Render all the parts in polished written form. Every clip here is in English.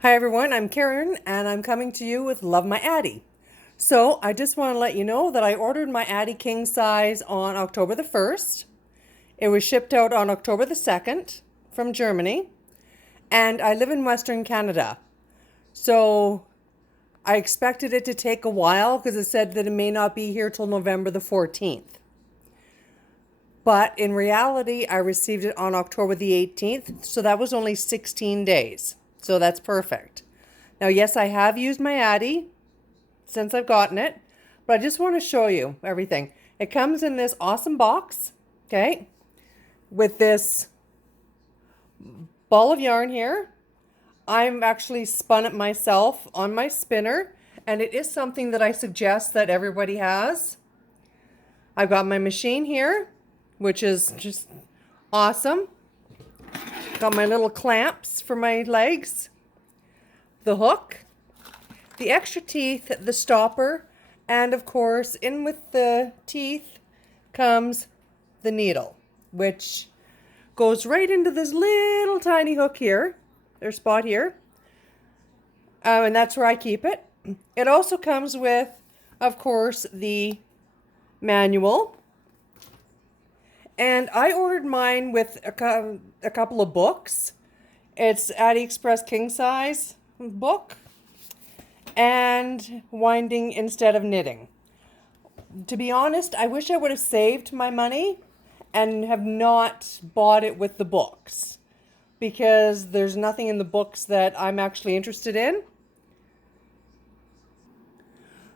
Hi everyone, I'm Karen and I'm coming to you with Love My Addi. So I just want to let you know that I ordered my Addi king size on October the 1st. It was shipped out on October the 2nd from Germany, and I live in Western Canada. So I expected it to take a while because it said that it may not be here till November the 14th. But in reality, I received it on October the 18th, so that was only 16 days. So that's perfect. Now, yes, I have used my Addi since I've gotten it, but I just want to show you everything. It comes in this awesome box, okay, with this ball of yarn here. I'm actually spun it myself on my spinner, and it is something that I suggest that everybody has. I've got my machine here, which is just awesome. Got my little clamps for my legs, the hook, the extra teeth, the stopper, and of course, in with the teeth comes the needle, which goes right into this little tiny hook here, or spot here, and that's where I keep it. It also comes with, of course, the manual. And I ordered mine with a couple of books. It's Addi Express King Size book and Winding Instead of Knitting. To be honest, I wish I would have saved my money and have not bought it with the books, because there's nothing in the books that I'm actually interested in.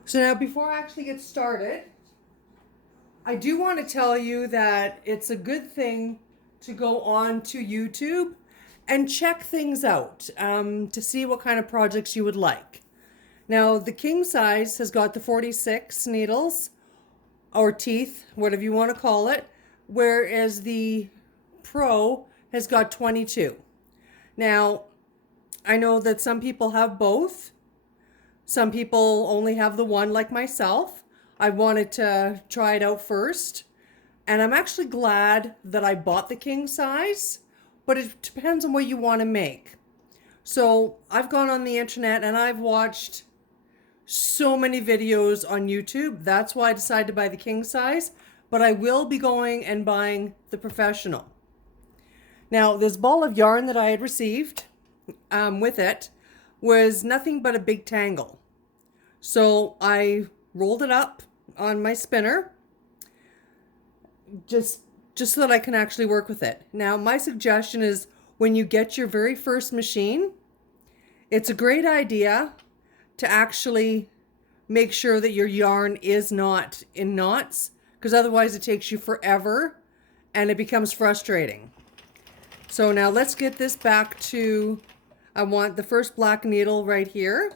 So now, before I actually get started, I do want to tell you that it's a good thing to go on to YouTube and check things out to see what kind of projects you would like. Now, the king size has got the 46 needles or teeth, whatever you want to call it, whereas the pro has got 22. Now, I know that some people have both. Some people only have the one, like myself. I wanted to try it out first, and I'm actually glad that I bought the king size, but it depends on what you want to make. So I've gone on the internet and I've watched so many videos on YouTube. That's why I decided to buy the king size, but I will be going and buying the professional. Now, this ball of yarn that I had received with it was nothing but a big tangle. So I rolled it up on my spinner just so that I can actually work with it. Now, my suggestion is, when you get your very first machine, it's a great idea to actually make sure that your yarn is not in knots, because otherwise it takes you forever and it becomes frustrating. So now let's get this back to, I want the first black needle right here.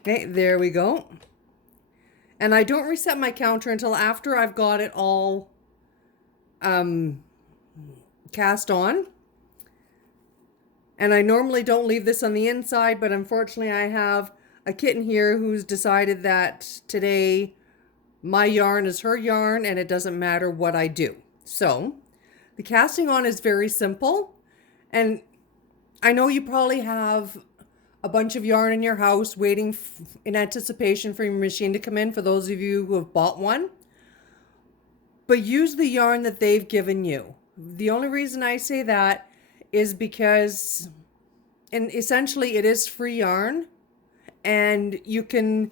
Okay, there we go. And I don't reset my counter until after I've got it all cast on. And I normally don't leave this on the inside, but unfortunately I have a kitten here who's decided that today my yarn is her yarn and it doesn't matter what I do. So the casting on is very simple. And I know you probably have a bunch of yarn in your house waiting in anticipation for your machine to come in, for those of you who have bought one. But use the yarn that they've given you. The only reason I say that is because, and essentially it is free yarn, and you can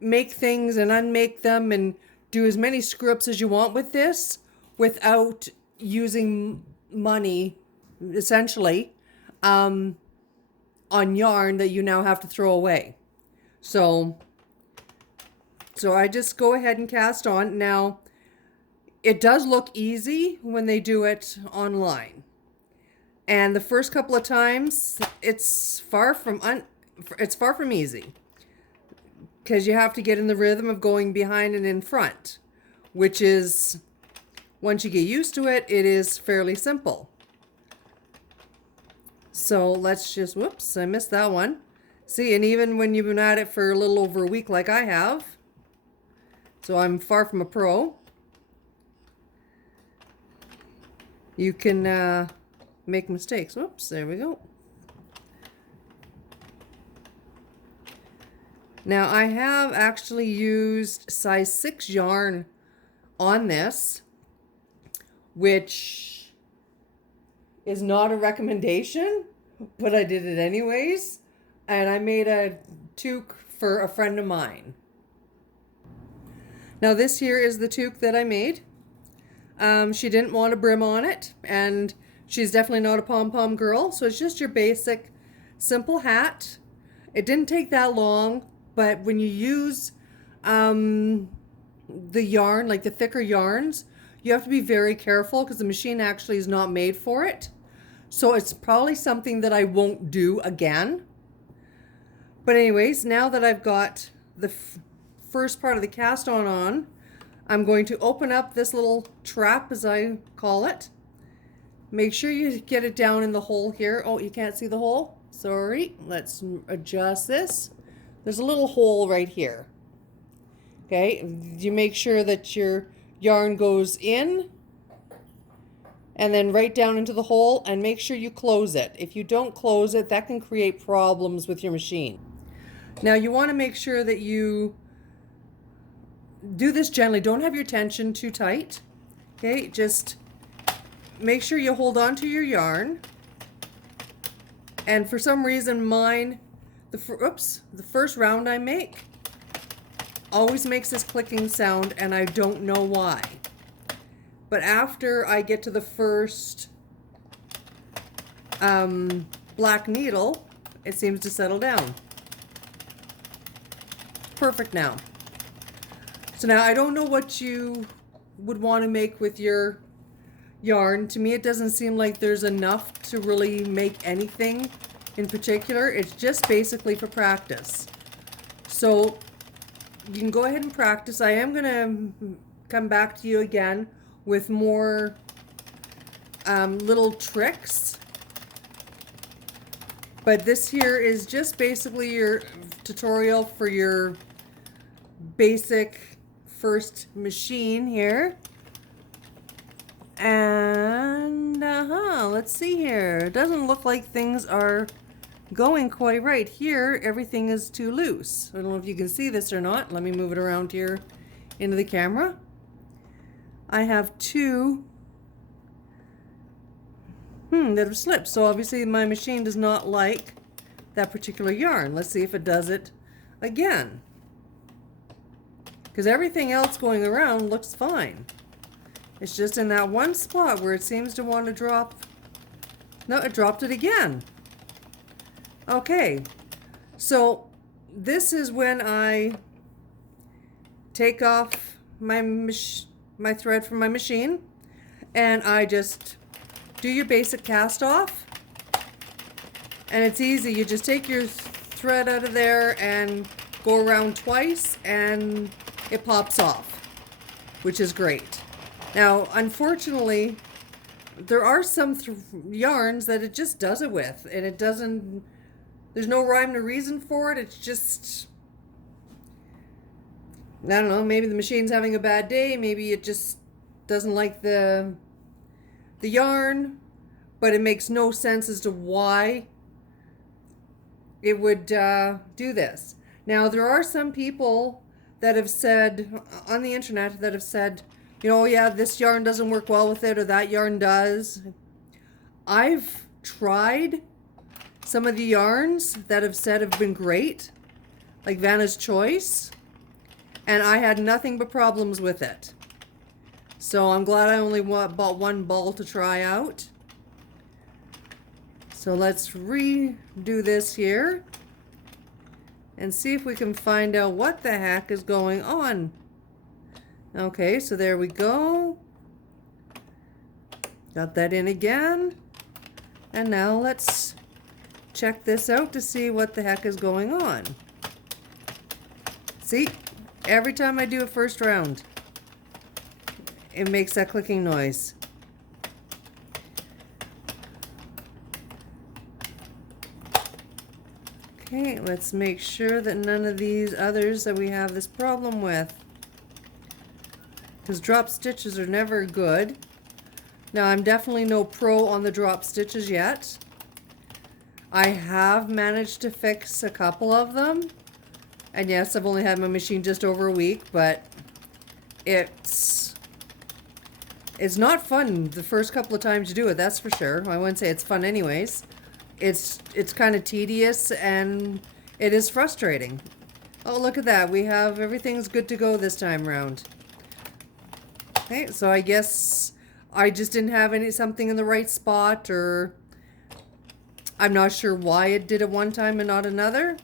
make things and unmake them and do as many screw-ups as you want with this without using money, essentially, on yarn that you now have to throw away. So I just go ahead and cast on. Now, it does look easy when they do it online. And the first couple of times, it's far from easy, because you have to get in the rhythm of going behind and in front, which is, once you get used to it, it is fairly simple. So let's just, whoops, I missed that one. See, and even when you've been at it for a little over a week like I have, so I'm far from a pro, you can make mistakes. Whoops, there we go. Now I have actually used size 6 yarn on this, which is not a recommendation, but I did it anyways. And I made a toque for a friend of mine. Now this here is the toque that I made. She didn't want a brim on it, and she's definitely not a pom-pom girl, so it's just your basic simple hat. It didn't take that long, but when you use the yarn, like the thicker yarns, you have to be very careful because the machine actually is not made for it. So it's probably something that I won't do again. But anyways, now that I've got the first part of the cast on, I'm going to open up this little trap, as I call it. Make sure you get it down in the hole here. Oh, you can't see the hole? Sorry. Let's adjust this. There's a little hole right here. Okay, you make sure that your yarn goes in and then right down into the hole, and make sure you close it. If you don't close it, that can create problems with your machine. Now you want to make sure that you do this gently. Don't have your tension too tight. Okay, just make sure you hold on to your yarn. And for some reason mine, the first round I make always makes this clicking sound, and I don't know why. But after I get to the first black needle, it seems to settle down. Perfect now. So now I don't know what you would want to make with your yarn. To me, it doesn't seem like there's enough to really make anything in particular. It's just basically for practice. So you can go ahead and practice. I am going to come back to you again with more little tricks. But this here is just basically your tutorial for your basic first machine here. And let's see here. It doesn't look like things are going quite right. Here everything is too loose. I don't know if you can see this or not. Let me move it around here into the camera. I have two that have slipped, so obviously my machine does not like that particular yarn. Let's see if it does it again, because everything else going around looks fine. It's just in that one spot where it seems to want to drop. No, it dropped it again. Okay, so this is when I take off my thread from my machine, and I just do your basic cast off. And it's easy. You just take your thread out of there and go around twice, and it pops off, which is great. Now, unfortunately, there are some yarns that it just does it with, and it doesn't, there's no rhyme or reason for it. It's just, I don't know, maybe the machine's having a bad day, maybe it just doesn't like the yarn, but it makes no sense as to why it would do this. Now, there are some people that have said on the internet that have said, you know, yeah, this yarn doesn't work well with it, or that yarn does. I've tried some of the yarns that have said have been great, like Vanna's Choice, and I had nothing but problems with it. So I'm glad I only bought one ball to try out. So let's redo this here and see if we can find out what the heck is going on. Okay, so there we go. Got that in again. And now let's check this out to see what the heck is going on. See, every time I do a first round, it makes that clicking noise. Okay, let's make sure that none of these others that we have this problem with, because drop stitches are never good. Now, I'm definitely no pro on the drop stitches yet. I have managed to fix a couple of them, And yes, I've only had my machine just over a week, but it's not fun the first couple of times you do it, that's for sure. I wouldn't say it's fun anyways. It's kind of tedious and it is frustrating. Oh, look at that. We have everything's good to go this time around. Okay, so I guess I just didn't have something in the right spot, or I'm not sure why it did it one time and not another.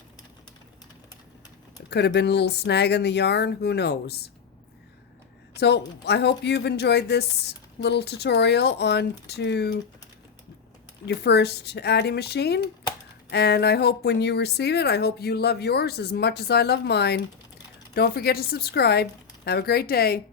It could have been a little snag in the yarn, who knows. So I hope you've enjoyed this little tutorial on to your first Addi machine. And I hope when you receive it, I hope you love yours as much as I love mine. Don't forget to subscribe. Have a great day.